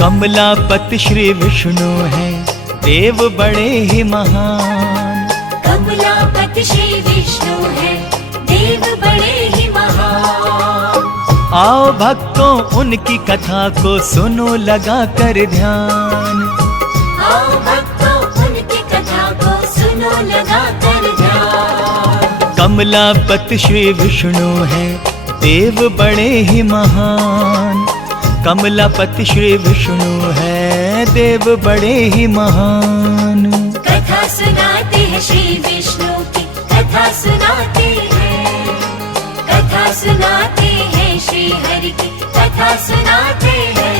कमलापति श्री विष्णु हैं, देव बड़े ही महान। कमलापति श्री विष्णु है, देव बड़े ही महान। आओ भक्तों उनकी कथा को सुनो लगा कर ध्यान। आओ भक्तों उनकी कथा को सुनो लगा कर ध्यान। कमलापति श्री विष्णु हैं, देव बड़े ही महान। कमलापति श्री विष्णु हैं, देव बड़े ही महान। कथा सुनाते हैं श्री विष्णु की, कथा सुनाते हैं। कथा सुनाते हैं श्री हरि की, कथा सुनाते हैं।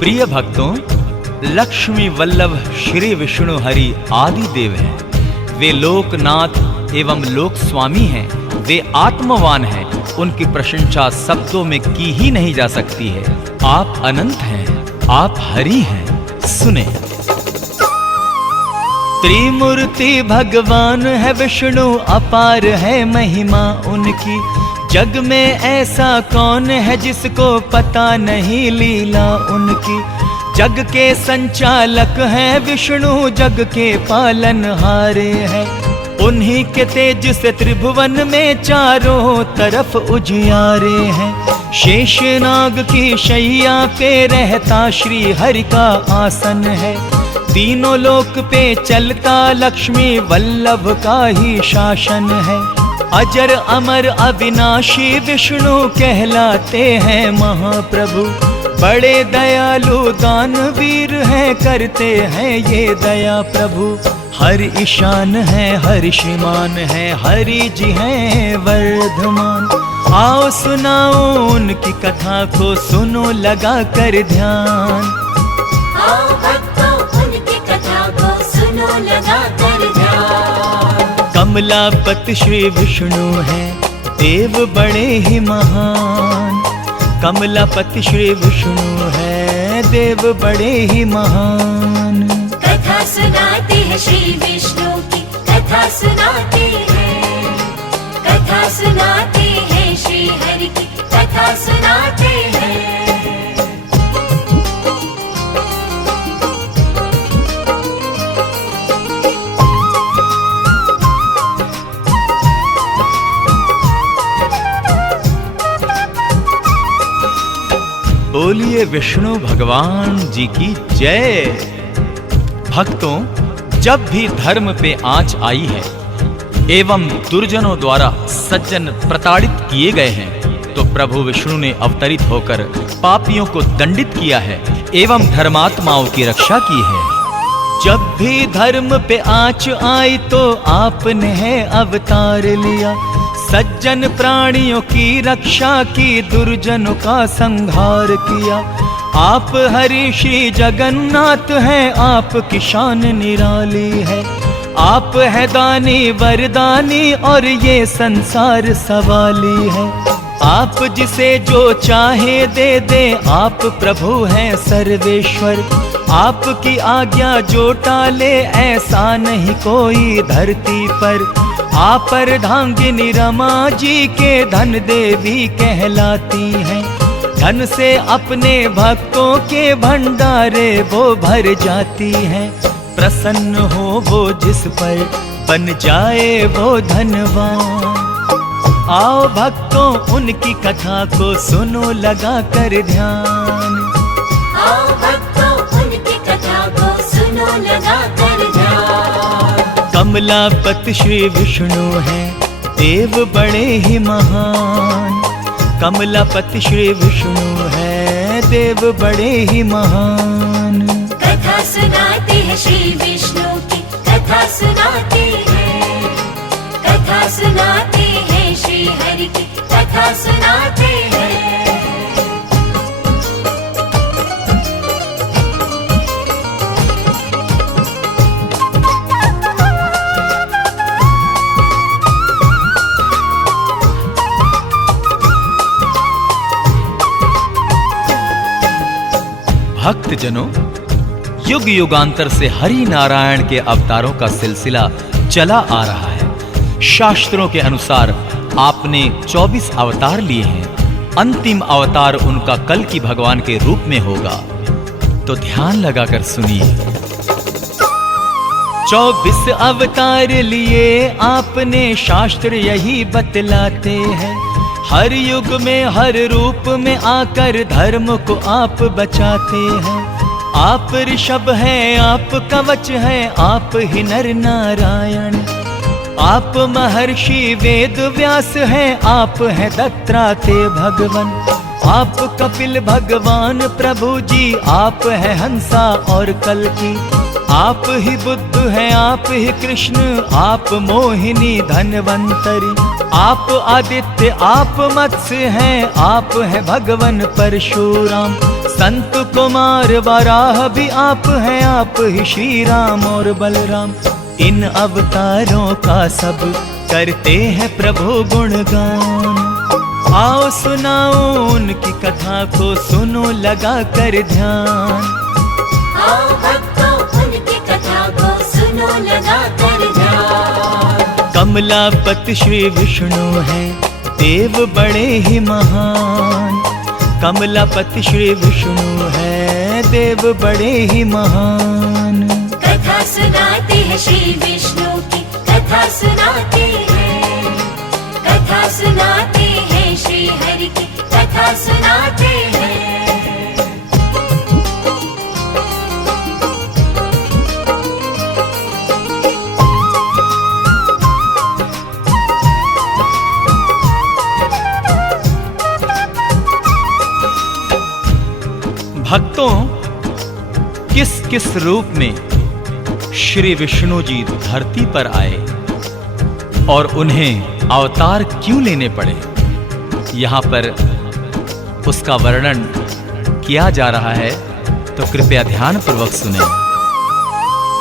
प्रिय भक्तों, लक्ष्मी वल्लभ श्री विष्णु हरि आदि देव हैं। वे लोकनाथ एवं लोक स्वामी हैं। वे आत्मवान हैं। उनकी प्रशंसा शब्दों में की ही नहीं जा सकती है। आप अनंत हैं, आप हरि हैं। सुने। त्रिमूर्ति भगवान है विष्णु, अपार है महिमा उनकी। जग में ऐसा कौन है जिसको पता नहीं लीला उनकी। जग के संचालक हैं विष्णु, जग के पालनहारे हैं। उन्हीं के तेज से त्रिभुवन में चारों तरफ उजियारे हैं। शेषनाग की शैया पे रहता श्री हरि का आसन है। तीनों लोक पे चलता लक्ष्मी वल्लभ का ही शासन है। अजर अमर अविनाशी विष्णु कहलाते हैं महाप्रभु। बड़े दयालु दानवीर हैं, करते हैं ये दया प्रभु। हरि ईशान है, हरि श्रीमान है, हरि जी हैं वर्धमान। आओ सुनाओ उनकी कथा को, सुनो लगा कर ध्यान। आओ भक्तों उनकी कथा को सुनो लगा कर ध्यान। कमलापति श्री विष्णु हैं, देव बड़े ही महान। कमलापति श्री विष्णु हैं, देव बड़े ही महान। कथा सुनाते हैं श्री विष्णु की, कथा सुनाते हैं। कथा सुनाते हैं श्री हरि की, कथा सुनाते हैं। बोलिए विष्णु भगवान जी की जय। भक्तों, जब भी धर्म पे आंच आई है एवं दुर्जनों द्वारा सज्जन प्रताड़ित किए गए हैं, तो प्रभु विष्णु ने अवतरित होकर पापियों को दंडित किया है एवं धर्मात्माओं की रक्षा की है। जब भी धर्म पे आंच आई तो आपने है अवतार लिया। सज्जन प्राणियों की रक्षा की, दुर्जनों का संहार किया। आप हरि श्री जगन्नाथ हैं, आपकी शान निराली है। आप है दानी वरदानी और ये संसार सवाली है। आप जिसे जो चाहे दे दे, आप प्रभु हैं सर्वेश्वर। आपकी आज्ञा जो टाले, ऐसा नहीं कोई धरती पर। आप अर्धांगिनी रमा जी के धन देवी कहलाती हैं। धन से अपने भक्तों के भंडारे वो भर जाती हैं। प्रसन्न हो वो जिस पर, बन जाए वो धनवान। आओ भक्तों उनकी कथा को सुनो लगा कर ध्यान। आओ भक्तों उनकी कथा को सुनो लगा कर ध्यान। कमलापति श्री विष्णु हैं, देव बड़े ही महान। कमलापति श्री विष्णु हैं, देव बड़े ही महान। कथा सुनाते हैं श्री विष्णु की, कथा सुनाते हैं। कथा सुनाते हैं श्री हरि की, कथा सुनाते हैं। भक्त जनों, युग युगांतर से हरि नारायण के अवतारों का सिलसिला चला आ रहा है। शास्त्रों के अनुसार आपने 24 अवतार लिए हैं। अंतिम अवतार उनका कल की भगवान के रूप में होगा। तो ध्यान लगाकर सुनिए। 24 अवतार लिए आपने, शास्त्र यही बतलाते हैं। हर युग में हर रूप में आकर धर्म को आप बचाते हैं। आप ऋषभ हैं, आप कवच हैं, आप ही नर नारायण। आप महर्षि वेद व्यास हैं, आप हैं दत्तात्रेय भगवान। आप कपिल भगवान प्रभु जी, आप हैं हंसा और कल्की। आप ही बुद्ध हैं, आप ही कृष्ण, आप मोहिनी धन्वंतरी। आप आदित्य, आप मत्स्य हैं, आप हैं भगवान परशुराम। संत कुमार वराह भी आप हैं, आप ही श्री राम और बलराम। इन अवतारों का सब करते हैं प्रभु गुणगान। आओ सुनाओ उनकी कथा को, सुनो लगा कर ध्यान। आओ भक्तों उनकी कथा को सुनो लगा कर ध्यान। कमलापति श्री विष्णु हैं, देव बड़े ही महान। कमलापति श्री विष्णु हैं, देव बड़े ही महान। कथा सुनाते हैं श्री विष्णु की, कथा सुनाते हैं। कथा सुनाते हैं श्री हरि की, कथा सुनाते हैं। भक्तों, किस किस रूप में श्री विष्णु जी धरती पर आए और उन्हें अवतार क्यों लेने पड़े, यहाँ पर उसका वर्णन किया जा रहा है। तो कृपया ध्यान पूर्वक सुने।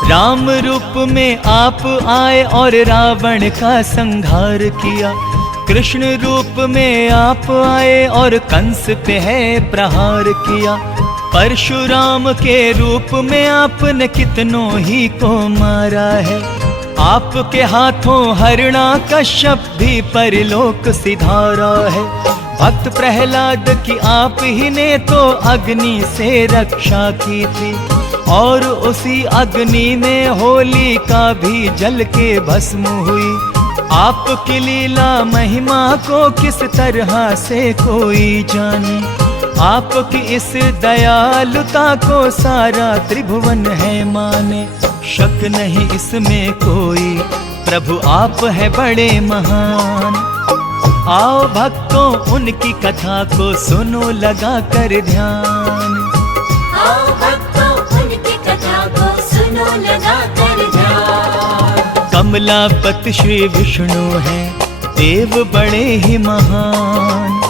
राम रूप में आप आए और रावण का संहार किया। कृष्ण रूप में आप आए और कंस पे है प्रहार किया। परशुराम के रूप में आपने कितनों ही को मारा है। आपके हाथों हिरण्यकश्यप भी परलोक सिधारा है। भक्त प्रहलाद की आप ही ने तो अग्नि से रक्षा की थी, और उसी अग्नि में होलिका भी जल के भस्म हुई। आपकी लीला महिमा को किस तरह से कोई जाने। आपकी इस दयालुता को सारा त्रिभुवन है माने। शक नहीं इसमें कोई, प्रभु आप है बड़े महान। आओ भक्तों उनकी कथा को सुनो लगा कर ध्यान। आओ भक्तों उनकी कथा को सुनो लगा कर ध्यान। कमलापति श्री विष्णु हैं, देव बड़े ही महान।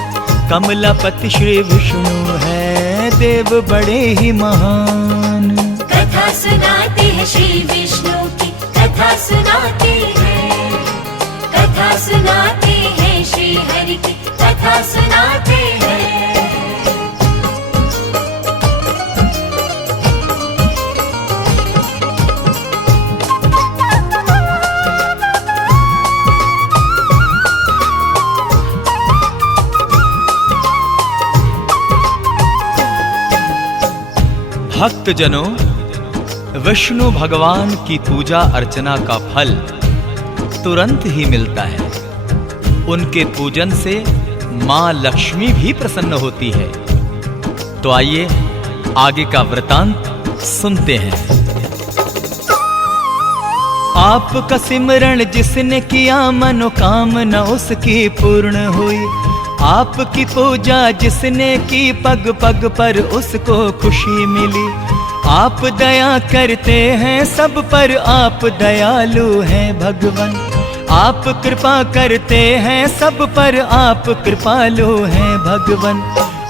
कमलापति श्री विष्णु हैं, देव बड़े ही महान। कथा सुनाते हैं श्री विष्णु की, कथा सुनाते हैं। कथा सुनाते हैं श्री हरि की, कथा सुनाते हैं। भक्त जनों, विष्णु भगवान की पूजा अर्चना का फल तुरंत ही मिलता है। उनके पूजन से मां लक्ष्मी भी प्रसन्न होती है। तो आइए आगे का वृतांत सुनते हैं। आपका सिमरण जिसने किया मनोकामना उसकी पूर्ण हुई। आपकी पूजा जिसने की पग पग पर उसको खुशी मिली। आप दया करते हैं सब पर, आप दयालु हैं भगवान। आप कृपा करते हैं सब पर, आप कृपालु हैं भगवान।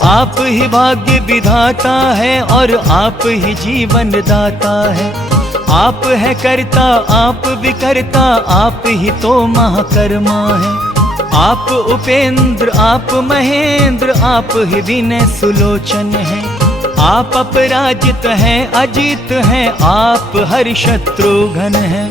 आप ही भाग्य विधाता है और आप ही जीवन दाता है। आप है करता, आप विकर्ता, आप ही तो महाकर्मा है। आप उपेंद्र, आप महेंद्र, आप ही विनय सुलोचन है। आप अपराजित हैं, अजीत हैं, आप हरि शत्रुघ्न हैं।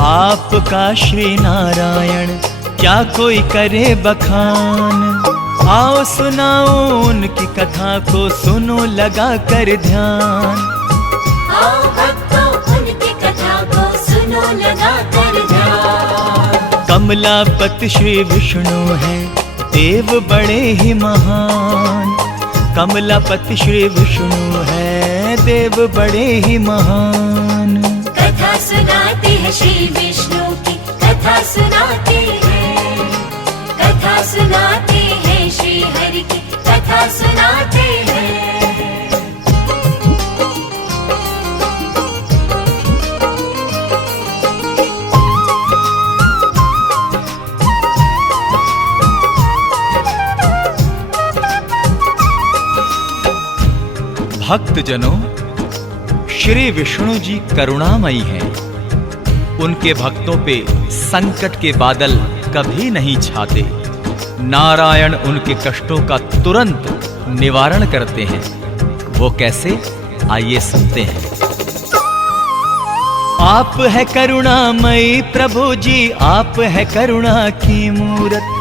आपका श्री नारायण क्या कोई करे बखान। आओ सुनाओ उनकी कथा को, सुनो लगा कर ध्यान। आओ भक्तों उनकी कथा को सुनो लगा कर ध्यान। कमलापति श्री विष्णु हैं, देव बड़े ही महान। कमलापति श्री विष्णु हैं, देव बड़े ही महान। कथा सुनाते हैं श्री विष्णु की, कथा सुनाते हैं। कथा सुनाते हैं श्री हरि की, कथा सुनाते हैं। भक्तजनों, श्री विष्णु जी करुणामयी हैं। उनके भक्तों पे संकट के बादल कभी नहीं छाते। नारायण उनके कष्टों का तुरंत निवारण करते हैं। वो कैसे, आइए सुनते हैं। आप है करुणामयी प्रभु जी, आप है करुणा की मूरत।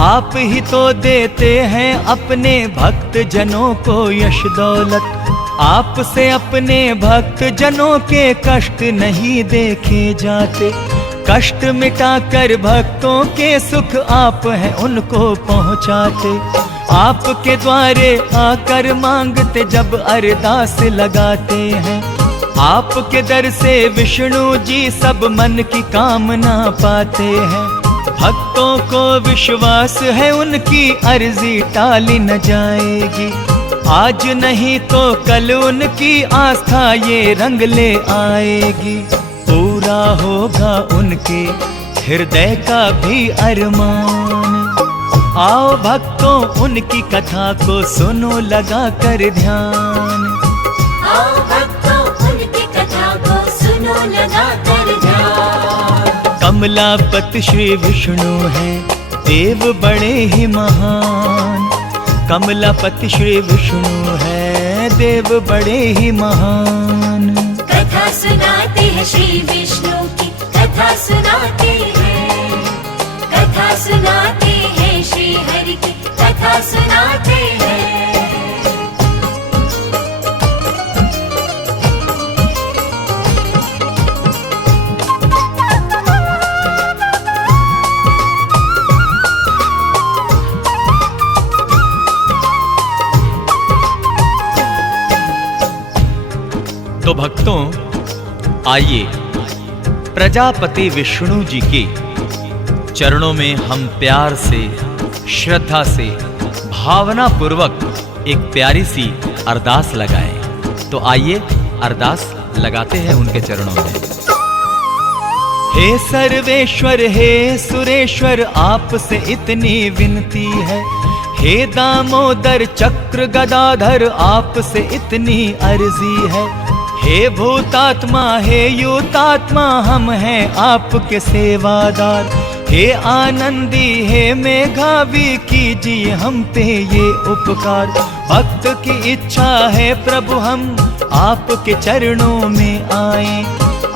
आप ही तो देते हैं अपने भक्त जनों को यश दौलत। आपसे अपने भक्त जनों के कष्ट नहीं देखे जाते। कष्ट मिटाकर भक्तों के सुख आप हैं उनको पहुंचाते। आपके द्वारे आकर मांगते जब अरदास लगाते हैं। आपके दर से विष्णु जी सब मन की कामना पाते हैं। भक्तों को विश्वास है उनकी अर्जी टाली न जाएगी। आज नहीं तो कल उनकी आस्था ये रंग ले आएगी। पूरा होगा उनके हृदय का भी अरमान। आओ भक्तों उनकी कथा को सुनो लगा कर ध्यान। आओ भक्तों उनकी कथा को सुनो लगा कर ध्यान। कमलापति श्री विष्णु हैं, देव बड़े ही महान। कमलापति श्री विष्णु हैं, देव बड़े ही महान। कथा सुनाते हैं श्री विष्णु की, कथा सुनाते हैं। कथा सुनाते हैं श्री हरि की, कथा सुनाते हैं। तो भक्तों, आइए प्रजापति विष्णु जी के चरणों में हम प्यार से, श्रद्धा से, भावना पूर्वक एक प्यारी सी अरदास लगाएं। तो आइए अरदास लगाते हैं उनके चरणों में। हे सर्वेश्वर, हे सुरेश्वर, आपसे इतनी विनती है। हे दामोदर चक्र गदाधर, आपसे इतनी अर्जी है। हे भूतात्मा, हे युतात्मा, हम हैं आपके सेवादार। हे आनंदी, हे मेघावी, कीजिए हम पे ये उपकार। भक्त की इच्छा है प्रभु हम आपके चरणों में आए।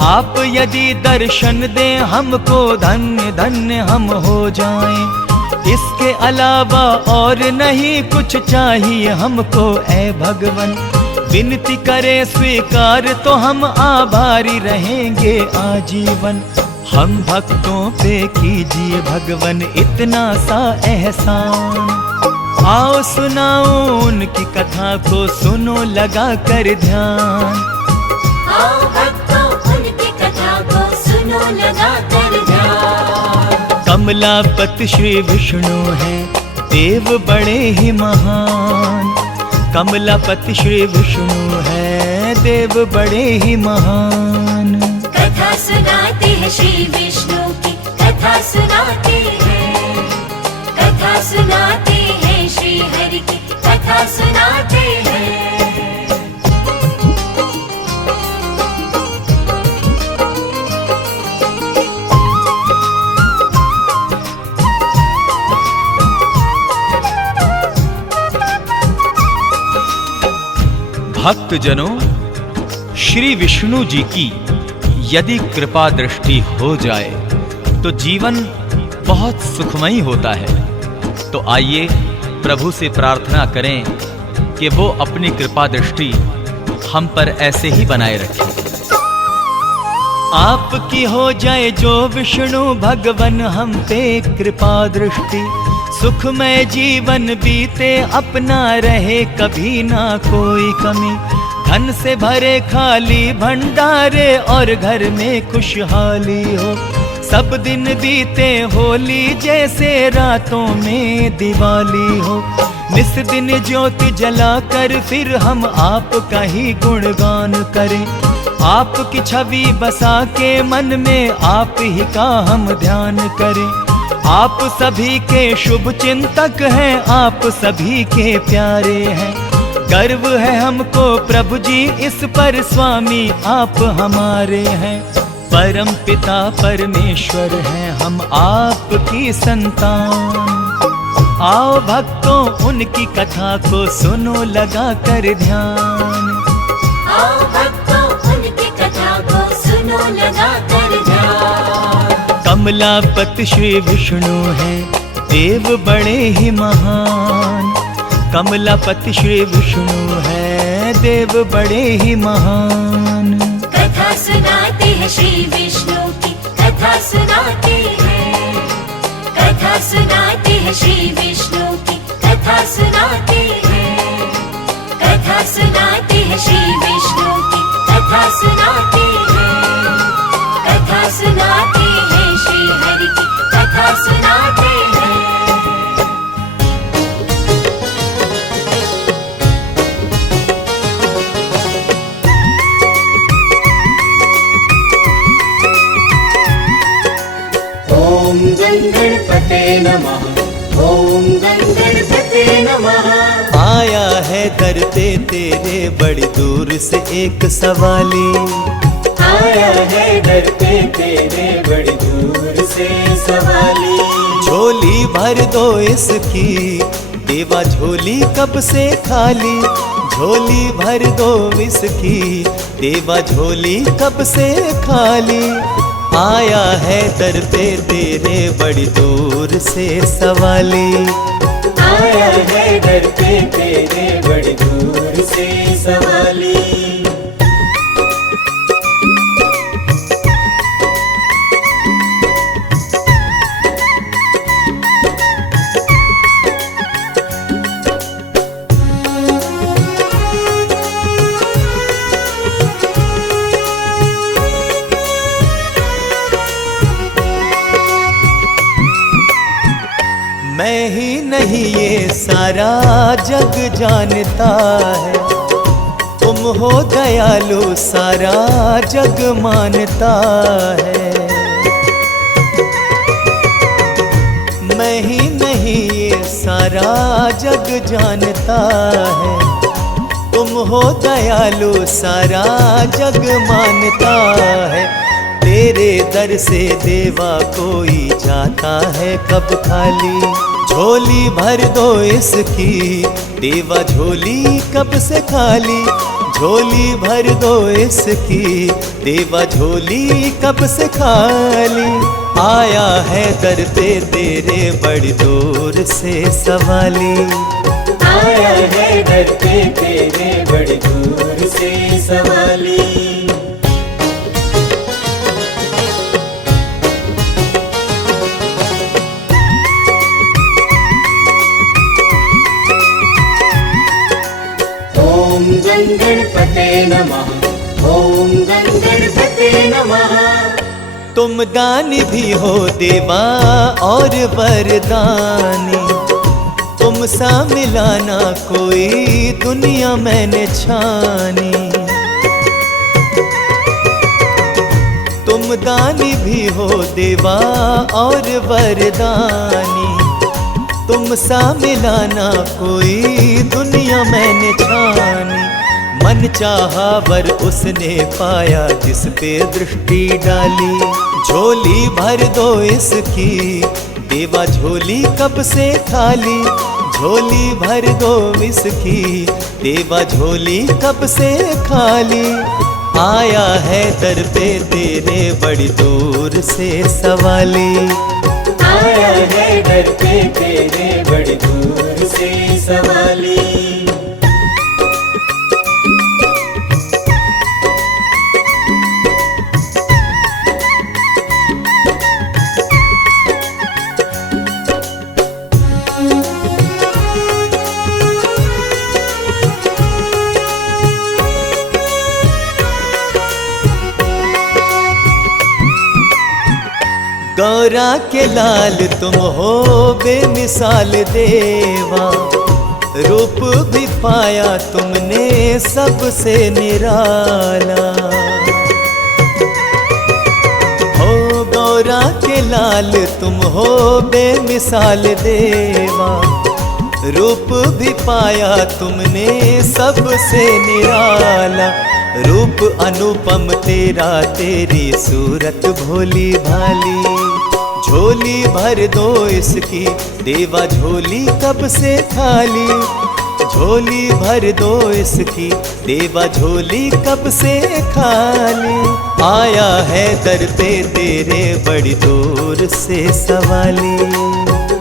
आप यदि दर्शन दें हमको, धन्य धन्य हम हो जाएं। इसके अलावा और नहीं कुछ चाहिए हमको ऐ भगवन। विनती करे स्वीकार तो हम आभारी रहेंगे आजीवन। हम भक्तों पे कीजिए भगवन इतना सा एहसान। आओ सुनाओ उनकी कथा को, सुनो लगा कर ध्यान। आओ भक्तों उनकी कथा को सुनो लगा कर ध्यान। कमलापति श्री विष्णु हैं, देव बड़े ही महान। कमलापति श्री विष्णु हैं, देव बड़े ही महान। कथा सुनाते हैं श्री विष्णु की, कथा सुनाते हैं। कथा सुनाते हैं श्री हरि की, कथा सुनाते हैं। भक्तजनों, श्री विष्णु जी की यदि कृपा दृष्टि हो जाए तो जीवन बहुत सुखमयी होता है। तो आइए प्रभु से प्रार्थना करें कि वो अपनी कृपा दृष्टि हम पर ऐसे ही बनाए रखें। आपकी हो जाए जो विष्णु भगवन हम पे कृपा दृष्टि, सुखमय जीवन बीते अपना रहे कभी ना कोई कमी। धन से भरे खाली भंडारे और घर में खुशहाली हो, सब दिन बीते होली जैसे रातों में दिवाली हो। निस दिन ज्योति जलाकर फिर हम आपका ही गुणगान करें, आपकी छवि बसा के मन में आप ही का हम ध्यान करें। आप सभी के शुभ चिंतक हैं, आप सभी के प्यारे हैं। गर्व है हमको प्रभु जी इस पर, स्वामी आप हमारे हैं। परम पिता परमेश्वर हैं हम आपकी संतान। आओ भक्तों उनकी कथा को सुनो लगा कर ध्यान। आओ भक्तों उनकी कथा को सुनो लगा कर ध्यान। कमलापति श्री विष्णु हैं देव बड़े ही महान। कमलापति श्री विष्णु हैं देव बड़े ही महान। कथा सुनाते हैं श्री विष्णु की, कथा सुनाते हैं। कथा सुनाते हैं श्री विष्णु की, कथा सुनाते हैं। कथा सुनाते हैं श्री विष्णु की, कथा सुनाते हैं। कथा सुनाते हैं श्री हरि की, कथा सुनाते हैं। ओम गणपते नमः, ओम गणपते नमः। आया है दर पे तेरे बड़ी दूर से एक सवाली। आया है दर पे तेरे बड़ी दूर से सवाली। झोली भर दो इसकी देवा, झोली कब से खाली। झोली भर दो इसकी देवा, झोली कब से खाली। आया है दर पे तेरे बड़ी दूर से सवाली। आया है दर पे तेरे बड़ी दूर से सवाली। मैं ही नहीं ये सारा जग जानता है, तुम हो दयालु सारा जग मानता है। मैं ही नहीं ये सारा जग जानता है, तुम हो दयालु सारा जग मानता है। तेरे दर से देवा कोई जाता है कब खाली। झोली भर दो इसकी देवा, झोली कब से खाली। झोली भर दो इसकी देवा, झोली कब से खाली। आया है दर पे तेरे बड़ी दूर से सवाली। आया है दर पे तेरे बड़ी दूर से सवाली। ओम गणपते नमः, ओम गणपते नमः। तुम दानी भी हो देवा और वरदानी, तुम सा मिलाना कोई दुनिया मैंने छानी। तुम दानी भी हो देवा और वरदानी, तुम सा मिलाना कोई दुनिया मैंने छानी। मन चाहा वर उसने पाया जिस पे दृष्टि डाली। झोली भर दो इसकी देवा, झोली कब से खाली। झोली भर दो इसकी, देवा झोली कब से खाली। आया है दर पे तेरे बड़ी दूर से सवाली। आया है दर पे तेरे बड़ी दूर से सवाली। गौरा के लाल तुम हो बेमिसाल देवा, रूप भी पाया तुमने सबसे निराला। हो गौरा के लाल तुम हो बेमिसाल देवा, रूप भी पाया तुमने सबसे निराला। रूप अनुपम तेरा, तेरी सूरत भोली भाली। झोली भर दो इसकी, देवा झोली कब से खाली। झोली भर दो इसकी, देवा झोली कब से खाली। आया है दर पे तेरे बड़ी दूर से सवाली।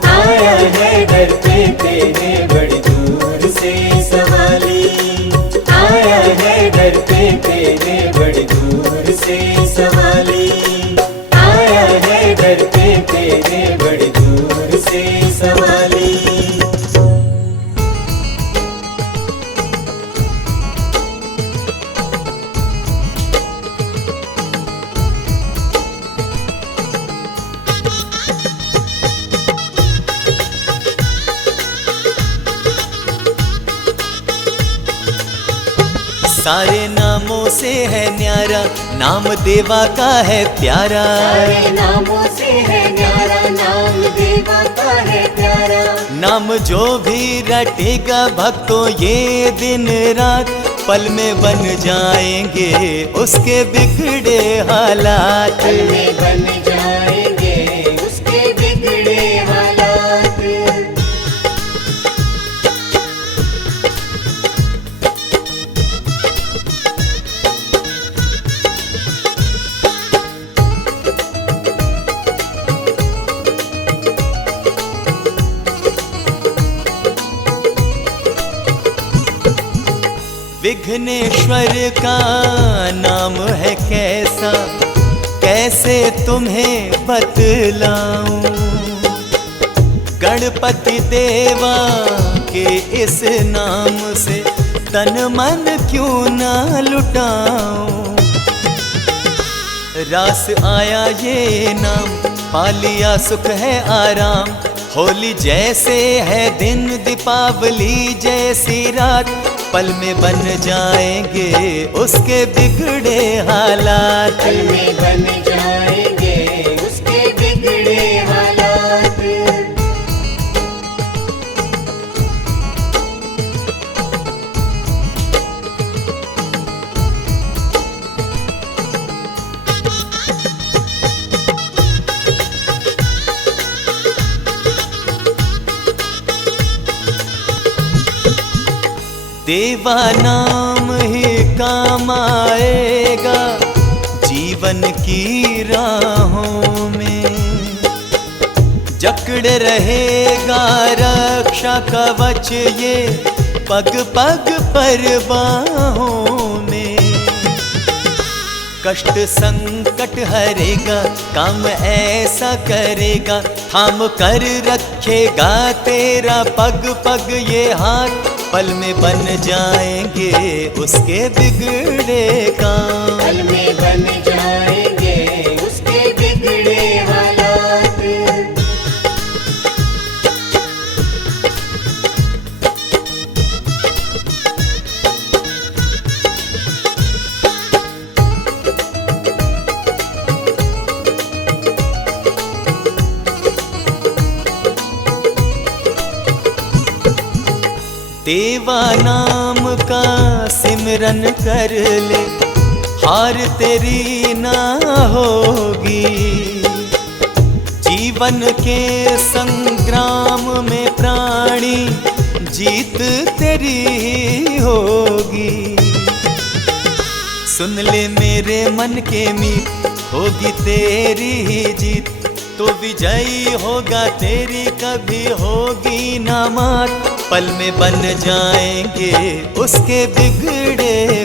आया है दर पे तेरे बड़ी दूर से सवाली। आया है दर पे तेरे बड़ी दूर से सवाली। आया है दर पे तेरे बड़ी दूर से सवाली। सारे नामों से है न्यारा, नाम देवा का है प्यारा। सारे नामों से है न्यारा, नाम देवा का है प्यारा। नाम जो भी रटेगा भक्तों ये दिन रात, पल में बन जाएंगे उसके बिगड़े हालात। पल में बन जाएंगे उसके बिगड़े हालात। विघ्नेश्वर का नाम है कैसा, कैसे तुम्हें बतलाऊं। गणपति देवा के इस नाम से तन मन क्यों ना लुटाऊं। रास आया ये नाम, पा लिया सुख है आराम। होली जैसे है दिन, दीपावली जैसी रात, पल में बन जाएंगे उसके बिगड़े हालात। पल में बन जाएंगे उसके बिगड़े हालात। देवा नाम ही काम आएगा जीवन की राहों में। जकड़े रहेगा रक्षा कवच ये पग पग पर बाहों में। कष्ट संकट हरेगा, काम ऐसा करेगा, थाम कर रखेगा तेरा पग पग ये हाथ। पल में बन जाएंगे उसके बिगड़े काम। पल में बन जाएंगे उसके बिगड़े हालात। देवा नाम का सिमरन कर ले, हार तेरी ना होगी। जीवन के संग्राम में प्राणी जीत तेरी ही होगी। सुन ले मेरे मन के मीत, होगी तेरी ही जीत, तो विजयी होगा तेरी, कभी होगी ना मात। पल में बन जाएंगे उसके बिगड़े